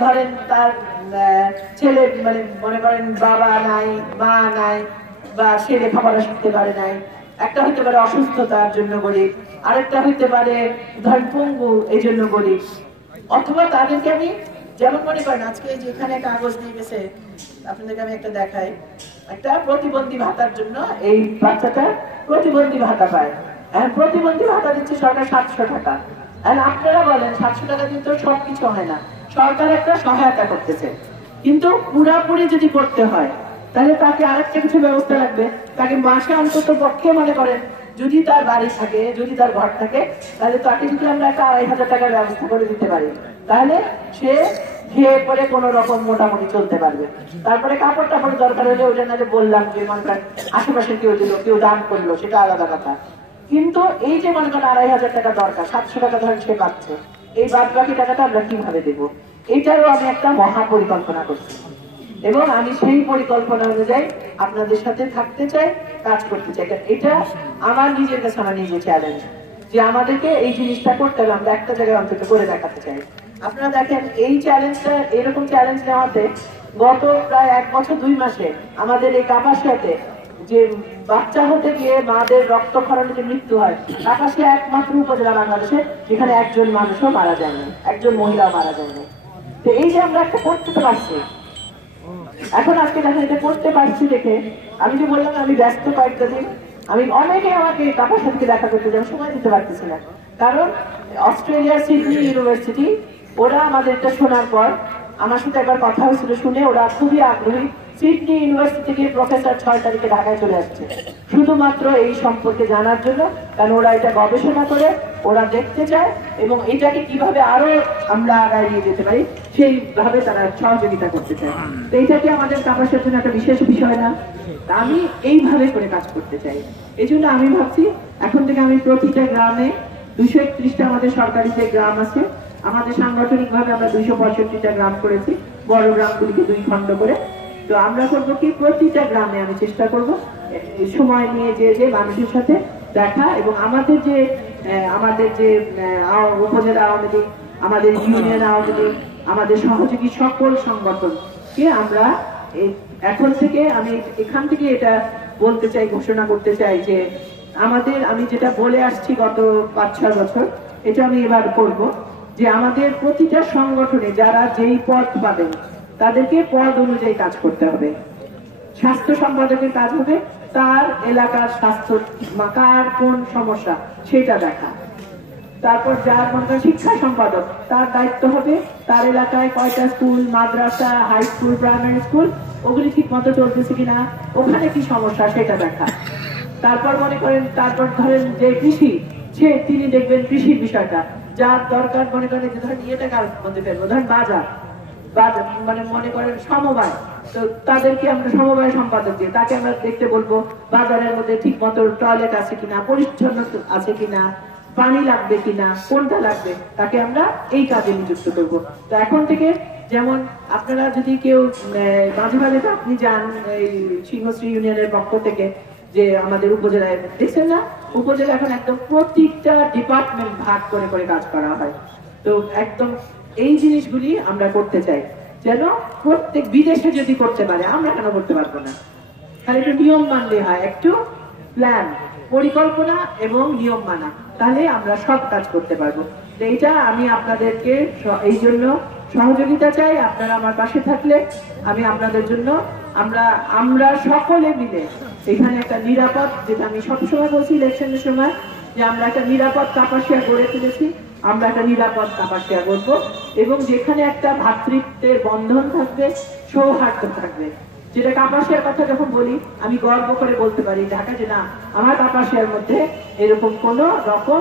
ধরেন তার ছেলে মানে মনে করেন বাবা নাই, মা নাই, বা শিখতে পারে নাই। একটা হইতে পারে অসুস্থতার জন্য গরিব, আরেকটা হইতে পারে ধরেন পঙ্গু এই জন্য গরিব। অথবা তাদেরকে আমি যেমন মনে করেন, আজকে কাগজ নিয়ে গেছে, আপনাদেরকে আমি একটা দেখাই। একটা প্রতিবন্ধী ভাতার জন্য এই বাচ্চাটা প্রতিবন্ধী ভাতা পায়। এখন প্রতিবন্ধী ভাতা দিচ্ছে সরকার সাতশো টাকা। আর আপনারা বলেন, সাতশো টাকা দিয়ে তো সবকিছু হয় না। সরকার একটা সহায়তা করতেছে। কিন্তু পুরাপুরি যদি করতে হয়, তাহলে তাকে আরেকটা কিছু ব্যবস্থা লাগবে। তাকে মাসে অন্তত পক্ষে মনে করেন, যদি তার বাড়ি থাকে, যদি তার ঘর থাকে, তাহলে তাকে যদি আমরা একটা আড়াই হাজার টাকার ব্যবস্থা করে দিতে পারি। তাহলে সে খেয়ে পরে কোনো রকম মোটামুটি চলতে পারবে। তারপরে কাপড় টাপড় দরকার হলে ওই জন্য বললাম যে মনে করেন, আশেপাশে কেউ দিল, কেউ দান করল, সেটা আলাদা কথা। কিন্তু এই যে মনে করেন আড়াই হাজার টাকা দরকার, সাতশো টাকা ধরেন সে পাচ্ছে। এই বাদ বাকি টাকাটা আমরা কীভাবে দেবো? এইটারও আমি একটা মহা পরিকল্পনা করছি। এবং আমি সেই পরিকল্পনা অনুযায়ী আপনাদের সাথে থাকতে চাই, কাজ করতে চাই। এটা আমার নিজের কাছে আমার নিজের চ্যালেঞ্জ যে আমাদেরকে এই জিনিসটা করতে হবে, আমরা একটা জায়গায় অন্তত করে দেখাতে চাই। আপনারা দেখেন, এই চ্যালেঞ্জটা এরকম চ্যালেঞ্জ নেওয়াতে গত প্রায় এক বছর, দুই মাসে আমাদের এই কাপাসিয়াতে যে বাচ্চা হতে গিয়ে মাদের রক্তক্ষরণে মৃত্যু হয় কাপাসিয়া একমাত্র উপজেলা বাংলাদেশে যেখানে একজন মানুষও মারা যায়নি, একজন মহিলাও মারা যায়নি। তো এই যে আমরা একটা করতে পারছি, এখন আজকে দেখেন এটা করতে পারছি দেখে, আমি যে বললাম আমি ব্যস্ত কয়েকটা দিন, আমি অনেকে আমাকে কাপার সাথে দেখা করতে যাওয়ার সময় দিতে পারতেছি না। কারণ অস্ট্রেলিয়ার সিডনি ইউনিভার্সিটি, ওরা আমাদেরটা শোনার পর, আমার সাথে একবার কথা হয়েছিল শুনে ওরা খুবই আগ্রহী। সিডনি ইউনিভার্সিটি থেকে প্রফেসর ছয় তারিখে ঢাকায় চলে আসছে। শুধুমাত্র এই সম্পর্কে জানার জন্য, কারণ ওরা এটা গবেষণা করে, ওরা দেখতে চায়, এবং এটাকে কীভাবে আরও আমরা আগায় নিয়ে যেতে পারি, সেইভাবে তারা সহযোগিতা করতে চায়। তো এইটাকে আমাদের কাপাসের জন্য একটা বিশেষ বিষয় না। আমি এইভাবে করে কাজ করতে চাই। এই জন্য আমি ভাবছি, এখন থেকে আমি প্রতিটা গ্রামে দুইশো একত্রিশটা আমাদের সরকারি যে গ্রাম আছে, আমাদের সাংগঠনিক ভাবে আমরা দুইশো পঁয়ষট্টিটা গ্রাম করেছি, বড় গ্রামগুলিকে দুই খণ্ড করে। তো আমরা করব কি? প্রতিটা গ্রামে আমি চেষ্টা করব সময় নিয়ে যে যে মানুষের সাথে দেখা এবং আমাদের যে আমাদের যে উপজেলা আওয়ামী লীগ, আমাদের ইউনিয়ন আওয়ামী লীগ, আমাদের সহযোগী সকল সংগঠনকে আমরা এখন থেকে আমি এখান থেকে এটা বলতে চাই, ঘোষণা করতে চাই যে আমাদের, আমি যেটা বলে আসছি গত পাঁচ ছয় বছর, এটা আমি এবার করব যে আমাদের প্রতিটা সংগঠনে যারা যেই পথ পাবেন তাদেরকে পদ অনুযায়ী কাজ করতে হবে। স্বাস্থ্য সম্পাদকের কাজ হবে, তার এলাকার স্বাস্থ্য কার কোন সমস্যা সেটা দেখা। তারপর যার মনে শিক্ষা সম্পাদক, তার দায়িত্ব হবে তার এলাকায় কয়টা স্কুল, মাদ্রাসা হাই স্কুল প্রাইমারি স্কুল ওগুলি ঠিক মতো চলতেছে কিনা, ওখানে কি সমস্যা সেটা দেখা। তারপর মনে করেন, তারপর ধরেন যে কৃষি, সে তিনি দেখবেন কৃষির বিষয়টা। যার দরকার মনে করেন যে ধরেন ইয়েটা কার মধ্যে ফেলব? ধরেন বাজার। মানে মনে করেন সমবায়। তো তাদেরকে আমরা সমবায় সম্পাদক দিয়ে, তাকে আমরা দেখতে বলব বাজারের মধ্যে ঠিক মতো টয়লেট আছে কিনা, পরিচ্ছন্ন আছে কিনা, পানি লাগবে কিনা, কোনটা লাগবে, তাকে আমরা এই কাজে নিযুক্ত তো এখন থেকে যেমন আপনারা যদি কেউ মাঝে মাঝে আপনি যান, এই সিংহশ্রী ইউনিয়নের পক্ষ থেকে, যে আমাদের উপজেলায় দেখছেন না, উপজেলা এখন একদম প্রত্যেকটা ডিপার্টমেন্ট ভাগ করে করে কাজ করা হয়। তো একদম এই জিনিসগুলি আমরা করতে চাই। যেন প্রত্যেক বিদেশে যদি করতে পারে, আমরা কেন করতে পারব না? তাহলে একটু নিয়ম মানলে হয়, একটু প্ল্যান পরিকল্পনা এবং নিয়ম মানা। তাহলে আমরা সব কাজ করতে পারব। এইটা আমি আপনাদেরকে এই জন্য সহযোগিতা চাই। আপনারা আমার পাশে থাকলে আমি আপনাদের জন্য আমরা আমরা সকলে মিলে এখানে একটা নিরাপদ, যেটা আমি সবসময় বলছি ইলেকশনের সময়, যে আমরা একটা নিরাপদ কাপাসিয়া গড়ে তুলেছি। আমরা একটা নিরাপদ কাপাসিয়া করব। এবং যেখানে একটা ভ্রাতৃত্বের বন্ধন থাকবে, সৌহার্দ্য থাকবে। যেটা কাপাসিয়ার কথা যখন বলি, আমি গর্ব করে বলতে পারি ঢাকা যে না, আমার কাপাসিয়ার মধ্যে এরকম কোন রকম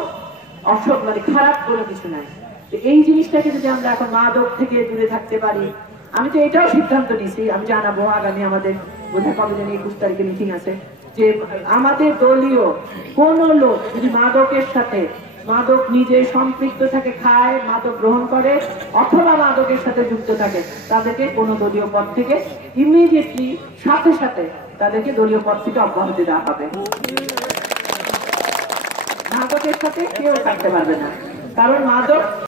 অসব মানে খারাপ কোনো কিছু নাই। এই জিনিসটাকে যদি আমরা এখন মাদক থেকে দূরে থাকতে পারি, আমি তো এটাও সিদ্ধান্ত নিয়েছি আমি জানাব আগামী আমাদের বোধহয় কবে জানি একুশ তারিখে মিটিং আছে, যে আমাদের দলীয় কোন লোক যদি মাদকের সাথে মাদক নিজে সম্পৃক্ত থাকে, খায়, মাদক গ্রহণ করে, অথবা মাদকের সাথে যুক্ত থাকে, তাদেরকে কোন দলীয় পদ থেকে ইমিডিয়েটলি সাথে সাথে তাদেরকে দলীয় পদ থেকে অব্যাহতি দেওয়া হবে। মাদকের সাথে কেউ থাকতে পারবে না, কারণ মাদক